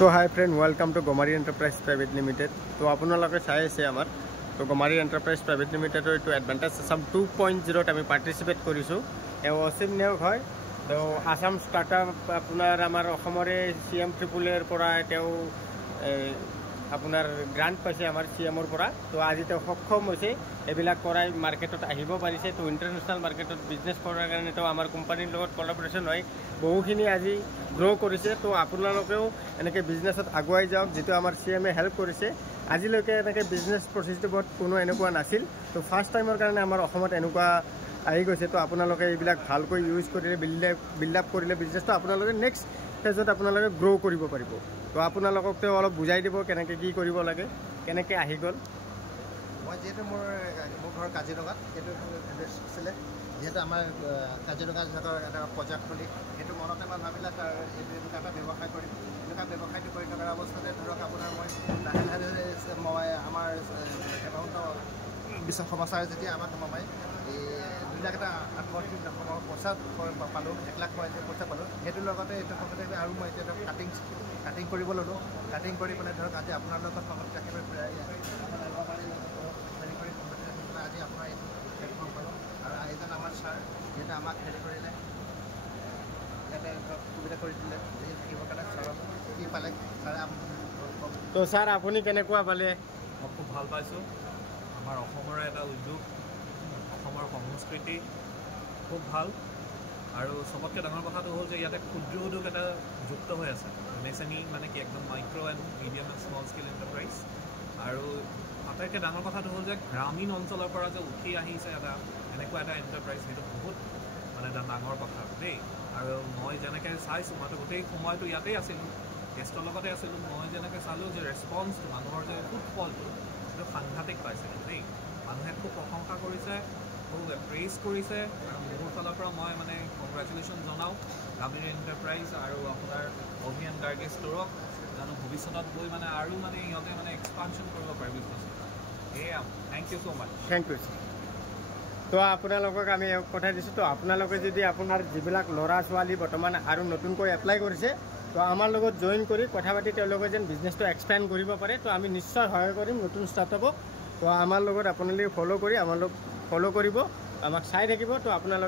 তো হাই friend, welcome to গমাৰি enterprise private limited. তো আপোনালোকে চাই আছে আমাৰ তো গমাৰি এণ্টাৰপ্ৰাইজ প্ৰাইভেট লিমিটেডৰ এইটো এডভান্টেজ আছাম 2.0ত আমি পাৰ্টিচিপেট কৰিছোঁ। এওঁ অসীম নেওগ হয়। তো আছাম ষ্টাৰ্টআপ আপোনাৰ আমাৰ অসমৰে CM ট্ৰিপুলৰ পৰা তেওঁ আপোনাৰ গ্ৰাণ্ট পাইছে আমাৰ CMৰ পৰা। তো আজি তেওঁ সক্ষম হৈছে এইবিলাক কৰাই মাৰ্কেটত আহিব পাৰিছে। তো ইণ্টাৰনেশ্যনেল মাৰ্কেটত বিজনেছ কৰাৰ কাৰণে তেওঁ আমাৰ কোম্পানীৰ লগত কলাবৰেশ্যন হয় বহুখিনি আজি গ্ৰ' কৰিছে। তো আপোনালোকেও এনেকৈ বিজনেছত আগুৱাই যাওক, যিটো আমাৰ CMে হেল্প কৰিছে। আজিলৈকে এনেকৈ বিজনেছ প্ৰচিডিউৰত কোনো এনেকুৱা নাছিল। তো ফাৰ্ষ্ট টাইমৰ কাৰণে আমাৰ অসমত এনেকুৱা আহি গৈছে। তো আপোনালোকে এইবিলাক ভালকৈ ইউজ কৰিলে বিল্ড আপ কৰিলে বিজনেছটো আপোনালোকে নেক্সট ফেজত আপোনালোকে গ্ৰ' কৰিব পাৰিব। তো আপোনালোকক তেওঁ অলপ বুজাই দিব কেনেকৈ কি কৰিব লাগে, কেনেকৈ আহি গ'ল। মই যিহেতু মোৰ ঘৰ কাজিৰঙাত, সেইটো ইনভেষ্ট আছিলে। যিহেতু আমাৰ কাজিৰঙা এটা প্ৰজেক্ট খুলি সেইটো মনতে মই ভাবিলে এনেকুৱা এটা ব্যৱসায় কৰিম। এনেকুৱা ব্যৱসায়টো কৰি থকাৰ অৱস্থাতে ধৰক আপোনাৰ মই লাহে লাহে মই আমাৰ এমাউণ্ট বিশ্ব সমাচাৰ যেতিয়া আমাক সোমাই 2 লাখ এটা পইচা পালোঁ, 1 লাখ মই পইচা পালোঁ। সেইটোৰ লগতে এইটো লগতে আৰু মই এতিয়া কাটিং কৰিব ল'লোঁ। কাটিং কৰি পেলাই ধৰক আজি আপোনাৰ লগত লগত একেবাৰে আজি আপোনাৰ এইটো প্লেটফৰ্ম পালোঁ। আৰু এইজন আমাৰ ছাৰ যিহেতু আমাক হেৰি কৰিলে, ইয়াতে ধৰক সুবিধা কৰি দিলে থাকিবৰ কাৰণে ছাৰক কি পালে ছাৰে। তো ছাৰ আপুনি কেনেকুৱা পালে? মই খুব ভাল পাইছোঁ। আমাৰ অসমৰে এটা উদ্যোগ, অসমৰ সংস্কৃতি খুব ভাল। আৰু চবতকৈ ডাঙৰ কথাটো হ'ল যে ইয়াতে ক্ষুদ্ৰ উদ্যোগ এটা যুক্ত হৈ আছে। MSME মানে কি একদম micro' and medium and small scale enterprise. আৰু আটাইতকৈ ডাঙৰ কথাটো হ'ল যে গ্ৰামীণ অঞ্চলৰ পৰা যে উঠি আহিছে এনেকুৱা এটা এণ্টাৰপ্ৰাইজ, সেইটো বহুত মানে এটা ডাঙৰ কথা দেই। আৰু মই যেনেকৈ চাইছোঁ, মইতো গোটেই সময়টো ইয়াতেই আছিলোঁ, গেষ্টৰ লগতে আছিলোঁ। মই যেনেকৈ চালোঁ যে ৰেছপন্সটো মানুহৰ যে ফুটফলটো সেইটো সাংঘাতিক পাইছিলোঁ দেই। মানুহে খুব প্ৰশংসা কৰিছে, খুব প্ৰেইজ কৰিছে। আৰু মোৰ ফালৰ পৰা মই মানে কংগ্ৰেচুলেশ্যন জনাওঁ গ্ৰামীণ এণ্টাৰপ্ৰাইজ আৰু আপোনাৰ অভিয়ান গাৰ্গে ষ্ট'ৰক, জানো ভৱিষ্যতত গৈ মানে আৰু মানে সিহঁতে মানে এক্সপানশ্যন কৰিব পাৰে বিজনেছত। এয়া thank you so' much. Thank you. তো আপোনালোকক আমি পঠাই দিছোঁ। তো আপোনালোকে যদি আপোনাৰ যিবিলাক ল'ৰা ছোৱালী বৰ্তমান আৰু নতুনকৈ এপ্লাই কৰিছে, তো আমাৰ লগত জইন কৰি কথা পাতি তেওঁলোকে যেন বিজনেছটো এক্সপেণ্ড কৰিব পাৰে, তো আমি নিশ্চয় সহায় কৰিম নতুন ষ্টাৰ্টআপক। তো আমাৰ লগত আপোনালোকে ফ'ল' কৰিব, আমাক চাই থাকিব। তো আপোনালোকে